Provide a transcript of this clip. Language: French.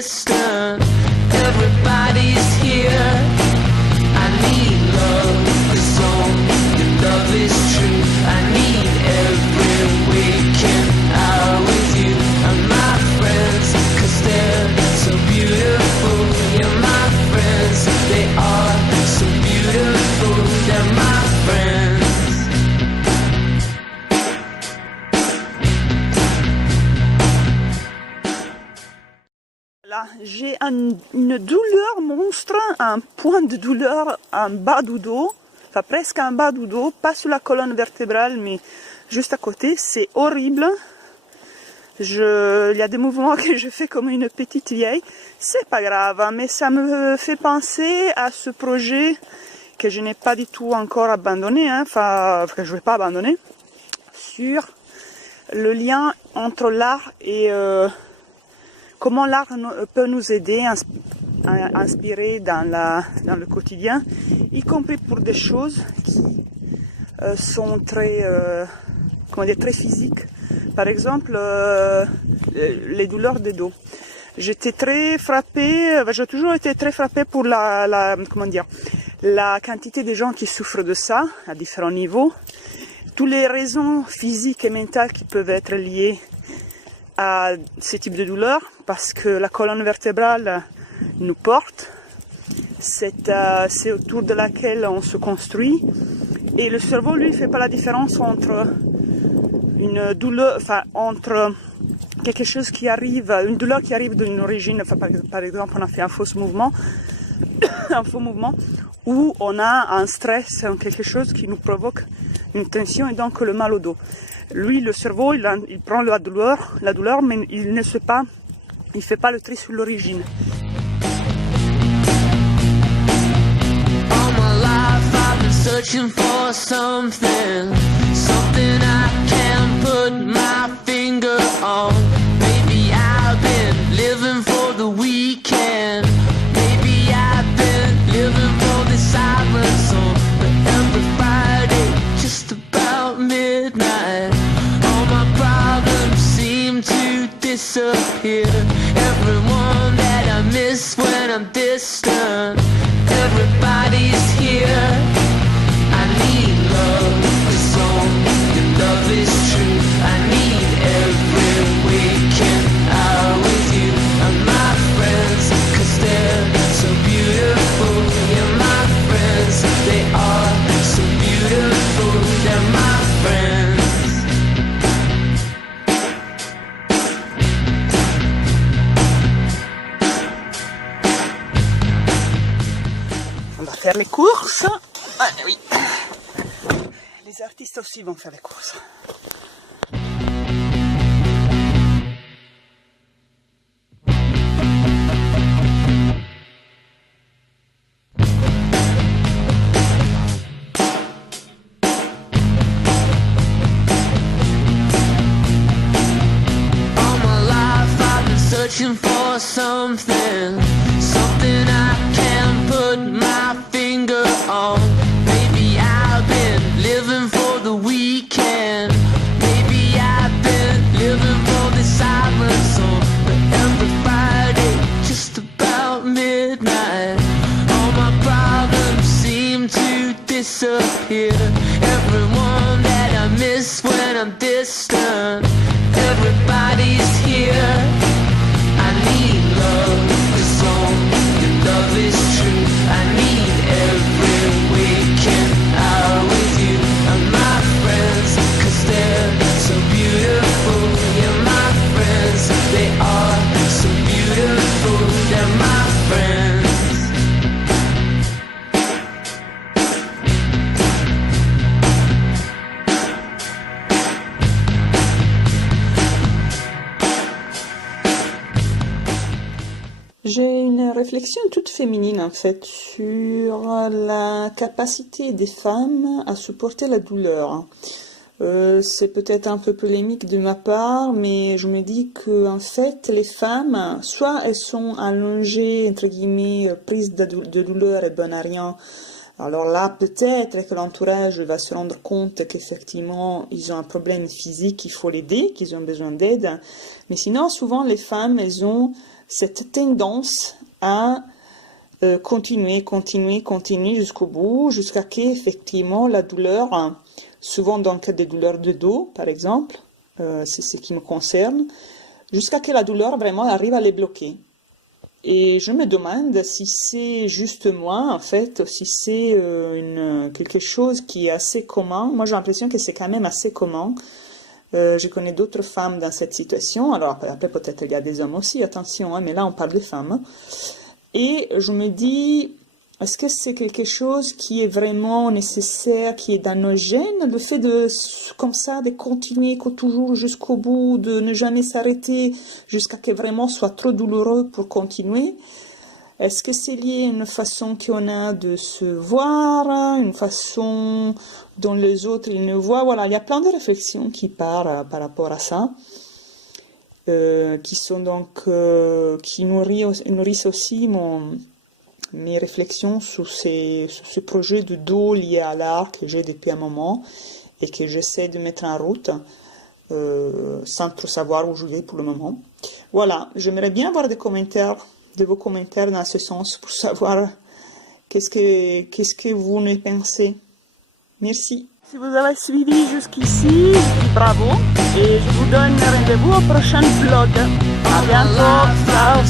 distant. Everybody's here. I need love, 'cause only love is true. I need every waking hour with you and my friends, 'cause they're so beautiful. You're my friends, they are so beautiful. They're my friends. Là, j'ai une douleur monstre, un point de douleur en bas du dos, enfin presque en bas du dos, pas sur la colonne vertébrale, mais juste à côté. C'est horrible. Il y a des mouvements que je fais comme une petite vieille. C'est pas grave, mais ça me fait penser à ce projet que je n'ai pas du tout encore abandonné, enfin que je ne vais pas abandonner, sur le lien entre l'art et comment l'art peut nous aider à inspirer dans le quotidien, y compris pour des choses qui sont très, très physiques. Par exemple, les douleurs de dos. J'étais très frappée, j'ai toujours été très frappée pour la quantité de gens qui souffrent de ça, à différents niveaux. Toutes les raisons physiques et mentales qui peuvent être liées à ce type de douleur, parce que la colonne vertébrale nous porte, c'est autour de laquelle on se construit, et le cerveau, lui, fait pas la différence entre une douleur, entre quelque chose qui arrive, une douleur qui arrive d'une origine, par exemple, on a fait un faux mouvement, où on a un stress, quelque chose qui nous provoque une tension et donc le mal au dos. Lui, le cerveau, il prend la douleur, mais il ne fait pas le tri sur l'origine. All my life I've been searching for something I can put my finger on. Maybe I've been living for the weekend. Maybe I've been living for the silence on every Friday, just about midnight. All my problems seem to disappear. Everyone that I miss when I'm distant. Everybody's here. I need love, 'cause only love is true. I need every waking hour with you and my friends, 'cause they're so beautiful. You're my friends, they are so beautiful. They're my friends. On va faire les courses. Ah oui. Les artistes aussi vont faire les courses. All my life I've been searching for something I can put my finger on. Maybe I've been living for the weekend. Maybe I've been living for the silence on every Friday, just about midnight. All my problems seem to disappear. Everyone that I miss when I'm distant. Everybody's here. I need love, 'cause only love is true. I need every waking hour with you and my friends, 'cause they're so beautiful. You're my friends, they are so beautiful. They're my friends. J'ai une réflexion toute féminine en fait sur la capacité des femmes à supporter la douleur. C'est peut-être un peu polémique de ma part, mais je me dis que en fait les femmes, soit elles sont allongées, entre guillemets, prises de douleur et bonnes à rien. Alors là, peut-être que l'entourage va se rendre compte qu'effectivement, ils ont un problème physique, qu'il faut l'aider, qu'ils ont besoin d'aide. Mais sinon, souvent, les femmes, elles ont cette tendance à continuer jusqu'au bout, jusqu'à qu'effectivement la douleur, souvent dans le cas des douleurs de dos par exemple, c'est ce qui me concerne, jusqu'à que la douleur vraiment arrive à les bloquer. Et je me demande si c'est juste moi, en fait, si c'est quelque chose qui est assez commun. Moi, j'ai l'impression que c'est quand même assez commun. Je connais d'autres femmes dans cette situation. Alors, après, peut-être il y a des hommes aussi, attention, hein, mais là, on parle des femmes. Et je me dis, est-ce que c'est quelque chose qui est vraiment nécessaire, qui est dans nos gènes, le fait de, comme ça, de continuer toujours jusqu'au bout, de ne jamais s'arrêter jusqu'à ce que vraiment soit trop douloureux pour continuer? Est-ce que c'est lié à une façon qu'on a de se voir, une façon dont les autres ils nous voient? Voilà, il y a plein de réflexions qui partent par rapport à ça, qui sont donc, qui nourrissent aussi mes réflexions sur ce projet de dos lié à l'art que j'ai depuis un moment et que j'essaie de mettre en route sans trop savoir où je vais pour le moment. Voilà, j'aimerais bien avoir de vos commentaires dans ce sens pour savoir qu'est-ce que vous en pensez. Merci. Si vous avez suivi jusqu'ici, je dis bravo et je vous donne rendez-vous au prochain vlog. À bientôt. Ciao.